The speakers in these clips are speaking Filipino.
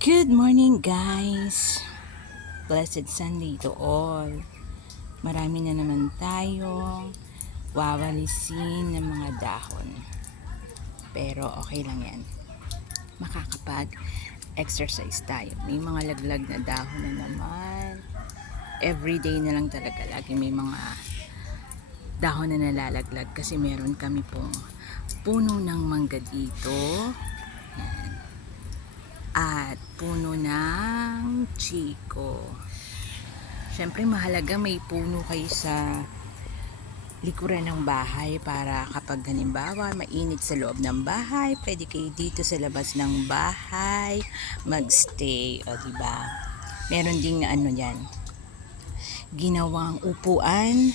Good morning guys! Blessed Sunday to all. Marami na naman tayong wawalisin ng mga dahon. Pero okay lang yan. Makakapag-exercise tayo. May mga laglag na dahon na naman. Everyday na lang talaga. Lagi may mga dahon na nalalaglag kasi meron kami pong puno ng mangga dito. Yan. At puno ng chiko. Siyempre mahalaga may puno kayo sa likuran ng bahay para kapag halimbawa mainit sa loob ng bahay, pwede kayo dito sa labas ng bahay magstay, o diba? Meron ding yan, ginawang upuan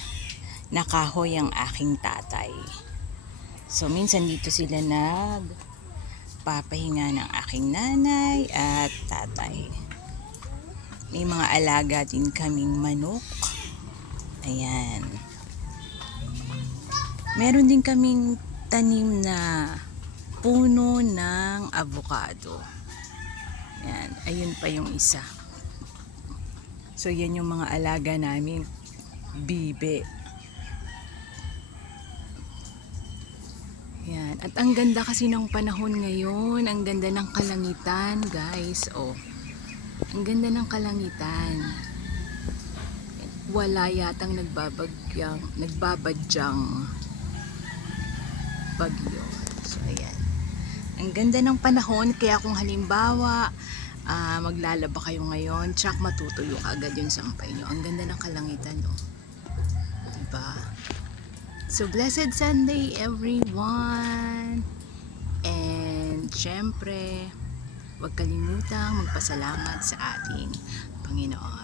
na kahoy ang aking tatay. So minsan dito sila papahinga ng aking nanay at tatay. May mga alaga din kaming manok. Ayan. Meron din kaming tanim na puno ng avocado. Ayan. Ayun pa yung isa. So yan yung mga alaga namin. Bibe. Yan. At ang ganda kasi ng panahon ngayon. Ang ganda ng kalangitan, guys. Oh. Ang ganda ng kalangitan. Wala yatang nagbabadyang bagyo. So ayan. Ang ganda ng panahon, kaya kung halimbawa maglalaba kayo ngayon, tsak matutuyo agad yung sampay nyo. Ang ganda ng kalangitan, no? Diba? So blessed Sunday everyone. And syempre, huwag kalimutang magpasalamat sa ating Panginoon.